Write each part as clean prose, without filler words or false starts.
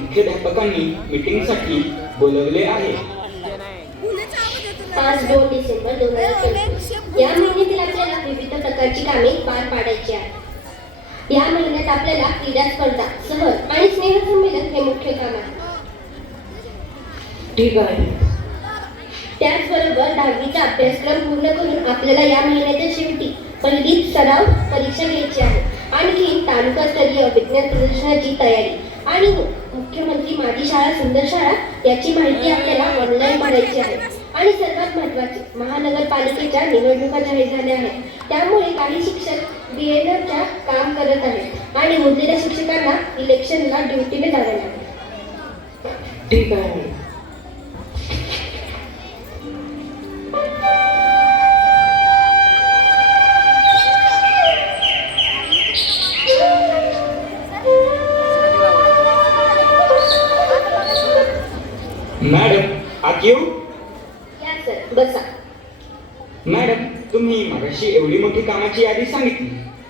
मुख्याध्यापकांनी मीटिंगसाठी बोलवले आहे। आज 2 डिसेंबर 2025 या महिन्यातील आपल्याला विविध प्रकारची कामे पार पाडायची आहेत। या महिन्यात आपल्याला क्रीडा स्पर्धा, सहल आणि स्नेहसंमेलन हे मुख्य काम आहे। ठीक आहे। त्याचबरोबर 10वीचा अभ्यासक्रम पूर्ण करून आपल्याला या महिन्याच्या शेवटी पहिली सराव परीक्षा घ्यायची आहे। आणखी तालुकास्तरीय विज्ञान प्रदर्शनाची तयारी आणि मुख्यमंत्री माझी शाळा सुंदर शाळा याची माहिती आपल्याला ऑनलाईन भरायची आहे। आणि सर्वात महत्त्वाचे, महानगरपालिकेच्या निवडणुका जाहीर झाल्या आहेत, त्यामुळे काही शिक्षक बीएलओच्या काम करत आहेत आणि उरलेल्या शिक्षकांना इलेक्शनला ड्युटीने जावे लागेल। ठीक आहे। मॅडम आत येऊ? या सर, बसा। मॅडम, तुम्ही मगाशी एवढी मोठी कामाची यादी सांगितली,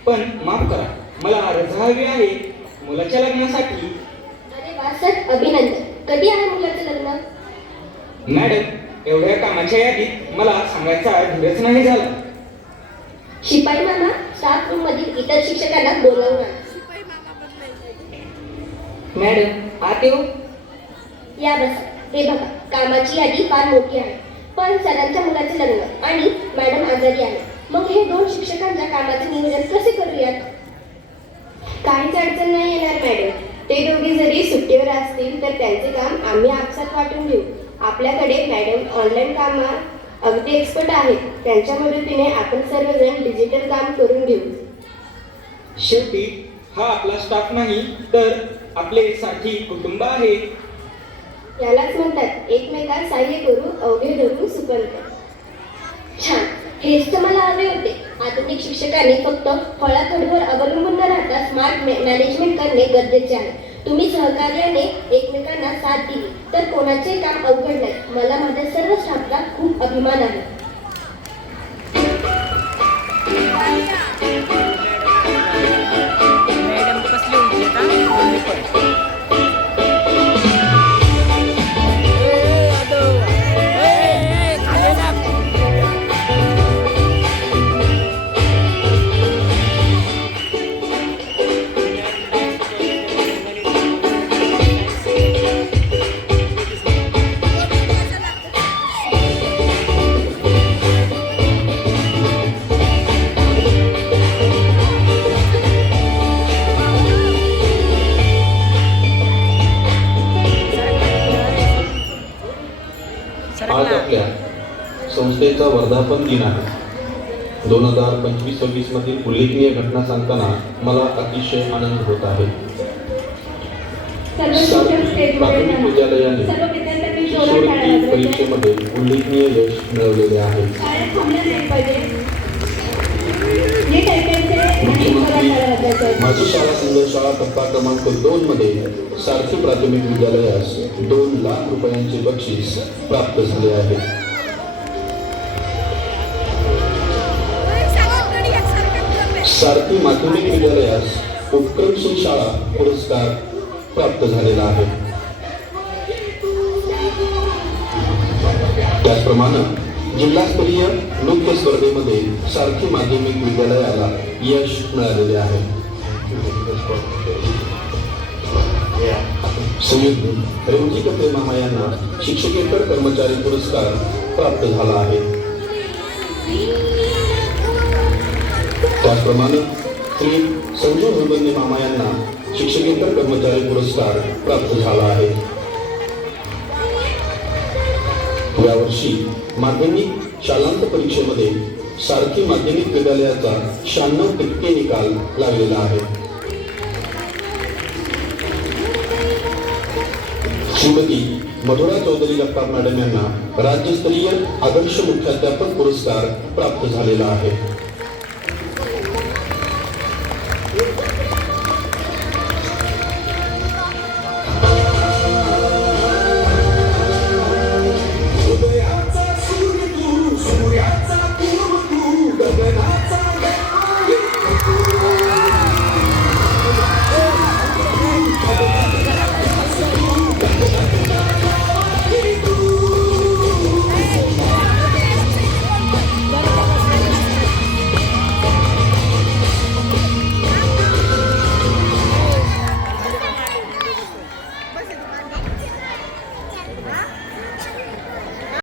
पण माफ करा, मला रजा हवी आहे मुलाच्या लग्नासाठी। अरे वा सर, अभिनंदन। कधी आहे मुलाचं लग्न? मॅडम, एवढ्या कामाच्या यादीत मला सांगायचा धीरच नाही झाला। शिपाई मामा, स्टाफ रूम मधील इतर शिक्षकांना बोलावून आणा। मॅडम आत येऊ? या बसा। हे बघा, कामाची यादी फार मोठी आहे, पण सरांच्या मुलाचे लग्न आणि मॅडम आजारी आहे। मग हे 2 शिक्षकांच्या कामाचे नियोजन कसे करूयात? काहीच अडचण नाही येणार मॅडम। ते दोघे जरी सुट्टीवर असतील तर त्यांचे काम आम्ही आपसात वाटून घेऊ। आपल्याकडे मॅडम ऑनलाईन कामात अगदी एक्सपर्ट आहेत, त्यांच्या मदतीने आपण सर्वजण डिजिटल काम करून घेऊ। शेवटी हा आपला स्टाफ नाही तर आपले साथी कुटुंब आहे। यालाच म्हणतात एकमेकास सहाय्य करू अवघे धरून सुपंथ। छान, हेच तर मला हवे होते। आधुनिक शिक्षकांनी फक्त फळाफळावर अवलंबून न राहता स्मार्ट मॅनेजमेंट करणे गरजेचे आहे। तुम्ही सहकार्याने एकमेकांना साथ दिली तर कोणाचे काम अवघड नाही। मला माझ्या सर्व स्टाफला खूप अभिमान आहे। मॅडम कसली उठली आज आपल्या संस्थेचा वर्धापन दिन आहे। 2025-26 मधील उल्लेखनीय घटना सांगताना मला अतिशय आनंद होत आहे। प्राथमिक विद्यालयाने शिष्यवृत्ती परीक्षेमध्ये उल्लेखनीय यश मिळवलेले आहे। मुख्यमंत्री माझी शाळा सुंदर शाळा टप्पा क्रमांक 2 मध्ये सारथी प्राथमिक विद्यालयास 2 लाख रुपयांचे बक्षीस प्राप्त झाले आहे। सारथी माध्यमिक विद्यालयास उत्कृष्ट शाळा पुरस्कार प्राप्त झालेला आहे। त्याचप्रमाणे जिल्हास्तरीय नृत्य स्पर्धेमध्ये सारथी माध्यमिक विद्यालयाला यश मिळालेले आहे। संयुक्त रेवजी कपडे मामा यांना शिक्षकेतर कर्मचारी पुरस्कार प्राप्त झाला आहे। त्याचप्रमाणे श्री संजू हरबंदे मामा यांना शिक्षकेतर कर्मचारी पुरस्कार प्राप्त झाला आहे। यावर्षी माध्यमिक शालांत परीक्षेमध्ये सारथी माध्यमिक विद्यालयाचा 96% निकाल लागलेला आहे। श्रीमती मधुरा चौधरी जगताप मॅडम यांना राज्यस्तरीय आदर्श मुख्याध्यापक पुरस्कार प्राप्त झालेला आहे।